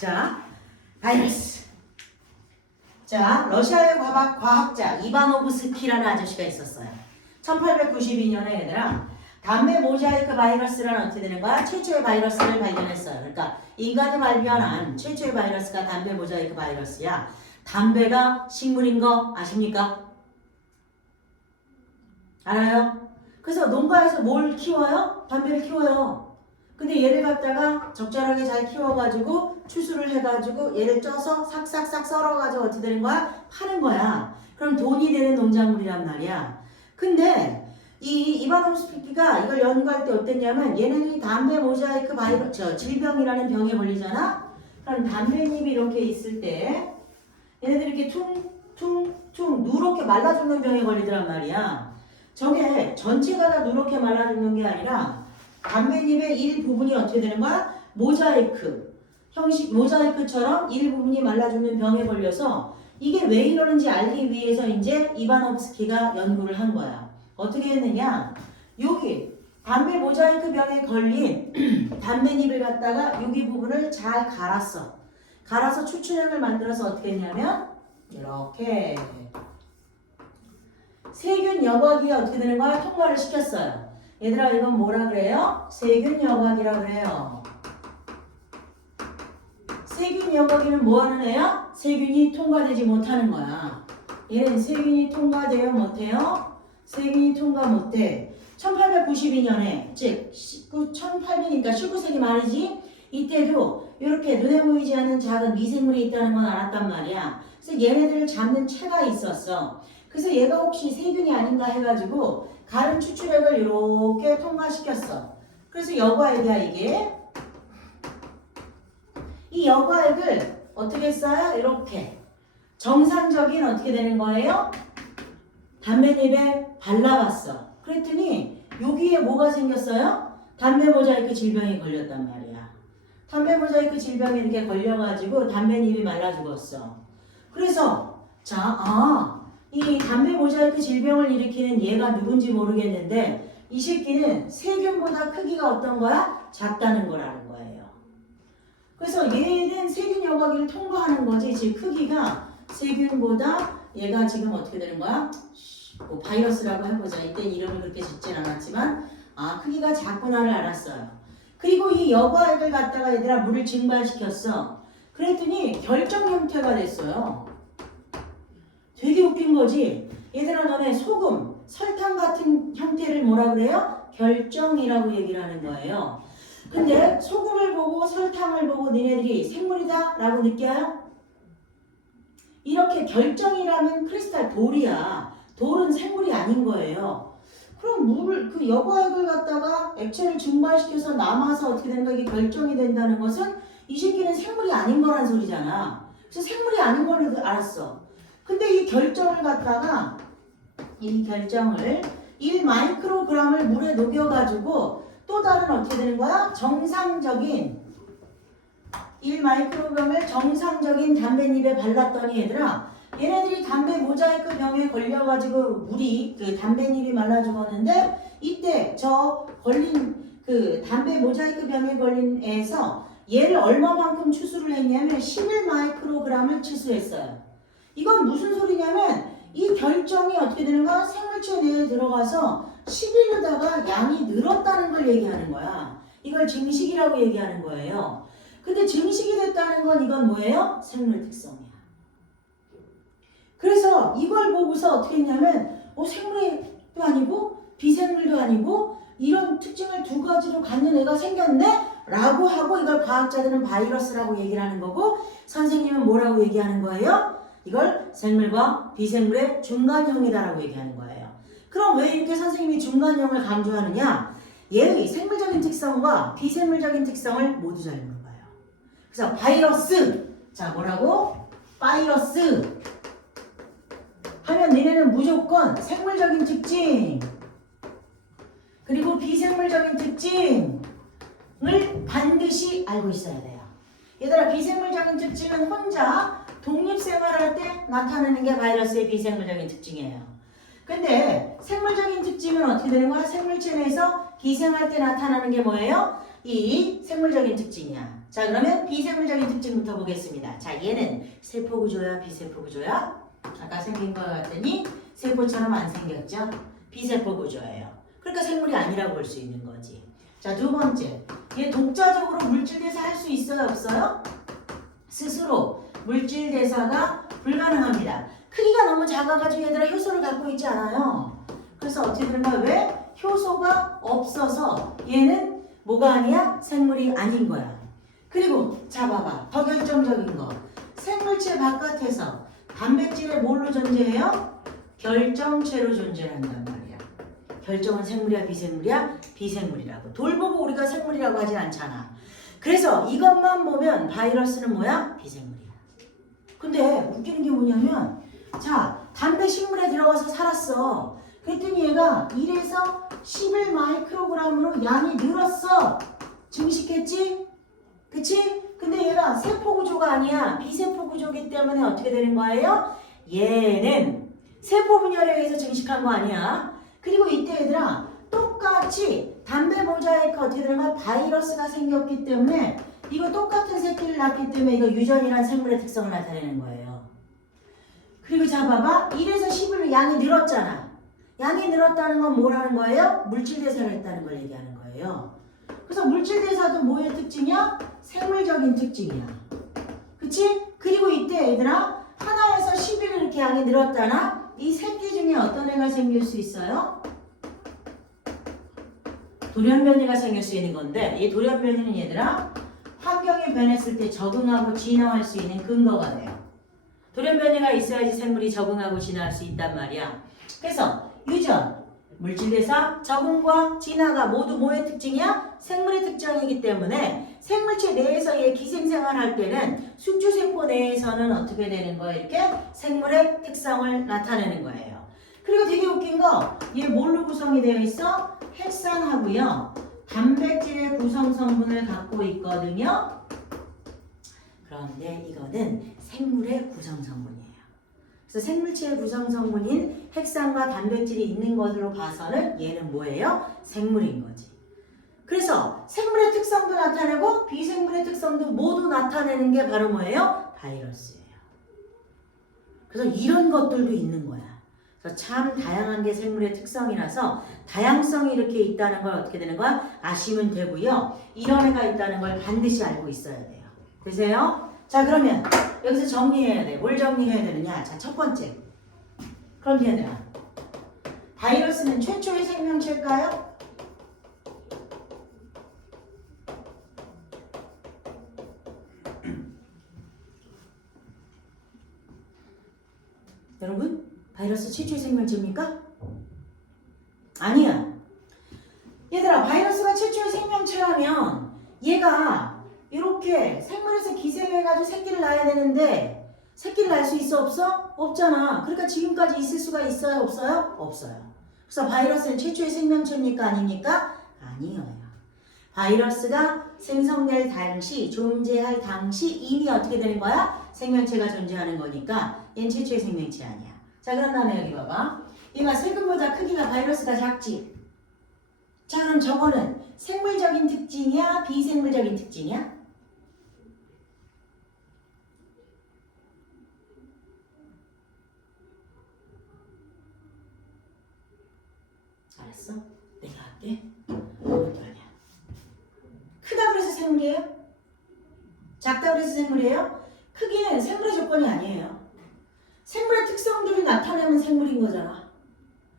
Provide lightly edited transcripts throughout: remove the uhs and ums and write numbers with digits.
자, 바이러스. 자, 러시아의 과학자 이바노브스키라는 아저씨가 있었어요. 1892년에 얘들아 담배 모자이크 바이러스라는 어떻게 되는 거야? 최초의 바이러스를 발견했어요. 그러니까 인간이 발견한 최초의 바이러스가 담배 모자이크 바이러스야. 담배가 식물인 거 아십니까? 알아요? 그래서 농가에서 뭘 키워요? 담배를 키워요. 근데 얘를 갖다가 적절하게 잘 키워가지고 추수를 해가지고 얘를 쪄서 삭삭삭 썰어가지고 어떻게 되는 거야? 파는 거야. 그럼 돈이 되는 농작물이란 말이야. 근데 이 이바노브스키가 이걸 연구할 때 어땠냐면 얘네들이 담배 모자이크 질병이라는 병에 걸리잖아? 그럼 담배잎이 이렇게 있을 때 얘네들이 이렇게 퉁퉁퉁 누렇게 말라 죽는 병에 걸리더란 말이야. 저게 전체가 다 누렇게 말라 죽는 게 아니라 담배잎의 일부분이 어떻게 되는 거야? 모자이크 형식 모자이크처럼 일부분이 말라 죽는 병에 걸려서 이게 왜 이러는지 알기 위해서 이제 이바노브스키가 연구를 한 거야. 어떻게 했느냐? 여기 담배 모자이크 병에 걸린 담배잎을 갖다가 여기 부분을 잘 갈았어. 갈아서 추출액을 만들어서 어떻게 했냐면 이렇게 세균 여과기가 어떻게 되는 거야? 통과를 시켰어요. 얘들아 이건 뭐라 그래요? 세균 여과기라 그래요. 세균 여과기는 뭐 하는 애야? 세균이 통과되지 못하는 거야. 얘는 세균이 통과돼요? 못해요? 세균이 통과 못해. 1892년에 즉 1800이니까 19세기 말이지. 이때도 이렇게 눈에 보이지 않는 작은 미생물이 있다는 건 알았단 말이야. 그래서 얘네들을 잡는 채가 있었어. 그래서 얘가 혹시 세균이 아닌가 해가지고 가른 추출액을 이렇게 통과시켰어. 그래서 여과액이야 이게. 이 여과액을 어떻게 써요? 이렇게 정상적인 어떻게 되는 거예요? 담배잎에 발라봤어. 그랬더니 여기에 뭐가 생겼어요? 담배 모자이크 질병이 걸렸단 말이야. 담배 모자이크 질병이 이렇게 걸려가지고 담배잎이 말라 죽었어. 그래서 이 담배 모자이크 질병을 일으키는 얘가 누군지 모르겠는데 이 새끼는 세균보다 크기가 어떤 거야? 작다는 거라는 거예요. 그래서 얘는 세균 여과기를 통과하는 거지. 지금 크기가 세균보다 얘가 지금 어떻게 되는 거야? 뭐 바이러스라고 해보자. 이때 이름을 그렇게 짓진 않았지만 크기가 작구나를 알았어요. 그리고 이 여과액을 갖다가 얘들아 물을 증발시켰어. 그랬더니 결정 형태가 됐어요. 되게 웃긴 거지. 얘들아 너네 소금, 설탕 같은 형태를 뭐라 그래요? 결정이라고 얘기를 하는 거예요. 근데 소금을 보고 설탕을 보고 니네들이 생물이다 라고 느껴요? 이렇게 결정이라면 크리스탈 돌이야. 돌은 생물이 아닌 거예요. 그럼 물을 그 여과액을 갖다가 액체를 증발시켜서 남아서 어떻게 되는가 이게 결정이 된다는 것은 이 새끼는 생물이 아닌 거란 소리잖아. 그래서 생물이 아닌 걸로 알았어. 근데 이 결정을 갖다가 이 결정을 1마이크로그램을 물에 녹여가지고 또 다른 어떻게 되는 거야? 정상적인 1마이크로그램을 정상적인 담배잎에 발랐더니 얘들아 얘네들이 담배 모자이크 병에 걸려가지고 물이 그 담배잎이 말라 죽었는데 이때 저 걸린 그 담배 모자이크 병에 걸린 애에서 얘를 얼마만큼 추수를 했냐면 11마이크로그램을 추수했어요. 이건 무슨 소리냐면 이 결정이 어떻게 되는가? 생물체 내에 들어가서 11로다가 양이 늘었다는 걸 얘기하는 거야. 이걸 증식이라고 얘기하는 거예요. 근데 증식이 됐다는 건 이건 뭐예요? 생물 특성이야. 그래서 이걸 보고서 어떻게 했냐면 생물도 아니고 비생물도 아니고 이런 특징을 두 가지로 갖는 애가 생겼네? 라고 하고 이걸 과학자들은 바이러스라고 얘기를 하는 거고 선생님은 뭐라고 얘기하는 거예요? 이걸 생물과 비생물의 중간형이다라고 얘기하는 거예요. 그럼 왜 이렇게 선생님이 중간형을 강조하느냐? 얘의 생물적인 특성과 비생물적인 특성을 모두 잘 있는 거예요. 그래서 바이러스! 자 뭐라고? 바이러스! 하면 니네는 무조건 생물적인 특징 그리고 비생물적인 특징을 반드시 알고 있어야 돼요. 얘들아 비생물적인 특징은 혼자 독립생활할 때 나타나는 게 바이러스의 비생물적인 특징이에요. 근데 생물적인 특징은 어떻게 되는 거야? 생물체 내에서 기생할 때 나타나는 게 뭐예요? 이 생물적인 특징이야. 자, 그러면 비생물적인 특징부터 보겠습니다. 자, 얘는 세포 구조야, 비세포 구조야? 아까 생긴 거 같더니 세포처럼 안 생겼죠? 비세포 구조예요. 그러니까 생물이 아니라고 볼 수 있는 거지. 자, 두 번째. 얘 독자적으로 물질 대사할 수 있어요, 없어요? 스스로 물질 대사가 불가능합니다. 크기가 너무 작아가지고 얘들아 효소를 갖고 있지 않아요. 그래서 어떻게 되는 거야? 왜? 효소가 없어서 얘는 뭐가 아니야? 생물이 아닌 거야. 그리고 자 봐봐. 더 결정적인 거. 생물체 바깥에서 단백질에 뭘로 존재해요? 결정체로 존재한단 말이야. 결정은 생물이야, 비생물이야? 비생물이라고. 돌 보고 우리가 생물이라고 하진 않잖아. 그래서 이것만 보면 바이러스는 뭐야? 비생물이야. 근데 웃기는 게 뭐냐면 자, 담배 식물에 들어가서 살았어. 그랬더니 얘가 1에서 11 마이크로그램으로 양이 늘었어. 증식했지? 그치? 근데 얘가 세포 구조가 아니야. 비세포 구조이기 때문에 어떻게 되는 거예요? 얘는 세포 분열에 의해서 증식한 거 아니야. 그리고 이때 얘들아 똑같이 담배 모자이크 어떻게 되는 거야? 바이러스가 생겼기 때문에 이거 똑같은 새끼를 낳기 때문에 이거 유전이란 생물의 특성을 나타내는 거예요. 그리고 자 봐봐. 1에서 11로 양이 늘었잖아. 양이 늘었다는 건 뭐라는 거예요? 물질 대사를 했다는 걸 얘기하는 거예요. 그래서 물질 대사도 뭐의 특징이야? 생물적인 특징이야. 그치? 그리고 이때 얘들아 하나에서 11 이렇게 양이 늘었잖아. 이 새끼 중에 어떤 애가 생길 수 있어요? 돌연변이가 생길 수 있는 건데 이 돌연변이는 얘들아 환경이 변했을 때 적응하고 진화할 수 있는 근거가 돼요. 돌연변이가 있어야지 생물이 적응하고 진화할 수 있단 말이야. 그래서 유전, 물질대사, 적응과 진화가 모두 뭐의 특징이야? 생물의 특징이기 때문에 생물체 내에서 얘 기생생활할 때는 숙주세포 내에서는 어떻게 되는 거예요? 이렇게 생물의 특성을 나타내는 거예요. 그리고 되게 웃긴 거, 얘 뭘로 구성이 되어 있어? 핵산하고요. 단백질의 구성 성분을 갖고 있거든요. 그런데 이거는 생물의 구성 성분이에요. 그래서 생물체의 구성 성분인 핵산과 단백질이 있는 것으로 봐서는 얘는 뭐예요? 생물인 거지. 그래서 생물의 특성도 나타내고 비생물의 특성도 모두 나타내는 게 바로 뭐예요? 바이러스예요. 그래서 이런 것들도 있는 거야. 그래서 참 다양한 게 생물의 특성이라서 다양성이 이렇게 있다는 걸 어떻게 되는 거야? 아시면 되고요. 이런 애가 있다는 걸 반드시 알고 있어야 돼요. 되세요? 자, 그러면 여기서 정리해야 돼. 뭘 정리해야 되느냐? 자, 첫 번째. 그럼 얘들아, 바이러스는 최초의 생명체일까요? 여러분, 바이러스 최초의 생명체입니까? 아니야. 얘들아, 바이러스가 최초의 생명체라면 얘가 이렇게 생물에서 기생해가지고 새끼를 낳아야 되는데 새끼를 낳을 수 있어 없어? 없잖아. 그러니까 지금까지 있을 수가 있어요 없어요? 없어요. 그래서 바이러스는 최초의 생명체입니까 아닙니까? 아니에요. 바이러스가 생성될 당시, 존재할 당시 이미 어떻게 되는 거야? 생명체가 존재하는 거니까 얘는 최초의 생명체 아니야. 자, 그런 다음에 여기 봐봐. 얘가 세균보다 크기가 바이러스가 작지. 자, 그럼 저거는 생물적인 특징이야? 비생물적인 특징이야? 알았어? 내가 할게. 그것도 아니야. 크다 그래서 생물이에요? 작다 그래서 생물이에요? 크기는 생물의 조건이 아니에요. 생물의 특성들이 나타내면 생물인 거잖아.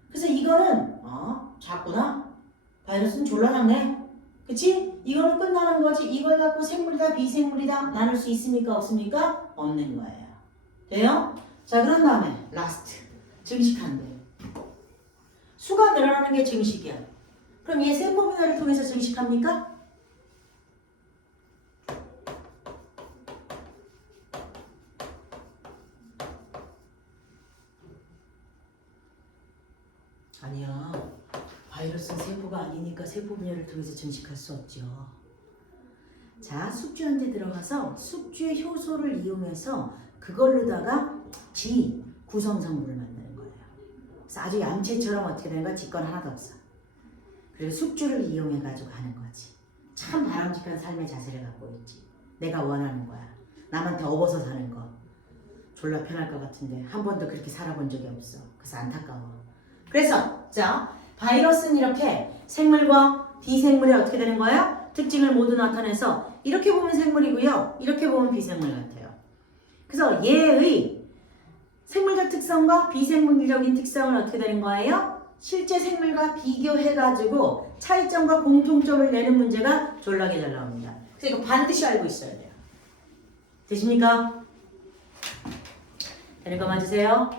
그래서 이거는 작구나. 바이러스는 졸라 작네. 그치? 이거는 끝나는 거지. 이걸 갖고 생물이다 비생물이다 나눌 수 있습니까 없습니까? 없는 거예요. 돼요? 자, 그런 다음에 라스트. 증식한대. 수가 늘어나는 게 증식이야. 그럼 얘 세포 분열을 통해서 증식합니까? 아니야. 바이러스는 세포가 아니니까 세포 분열을 통해서 증식할 수 없죠. 자, 숙주한테 들어가서 숙주의 효소를 이용해서 그걸로다가 지 구성 성분을 만드는 거예요. 그래서 아주 얌체처럼 어떻게 되는 거야? 직권 하나도 없어. 그리고 숙주를 이용해 가지고 하는 거지. 참 바람직한 삶의 자세를 갖고 있지. 내가 원하는 거야. 남한테 업어서 사는 거. 졸라 편할 것 같은데 한 번도 그렇게 살아본 적이 없어. 그래서 안타까워. 그래서 자, 바이러스는 이렇게 생물과 비생물이 어떻게 되는 거예요? 특징을 모두 나타내서 이렇게 보면 생물이고요. 이렇게 보면 비생물 같아요. 그래서 얘의 생물적 특성과 비생물적인 특성은 어떻게 되는 거예요? 실제 생물과 비교해가지고 차이점과 공통점을 내는 문제가 졸라게 잘 나옵니다. 그래서 이거 반드시 알고 있어야 돼요. 되십니까? 되는 거 맞으세요?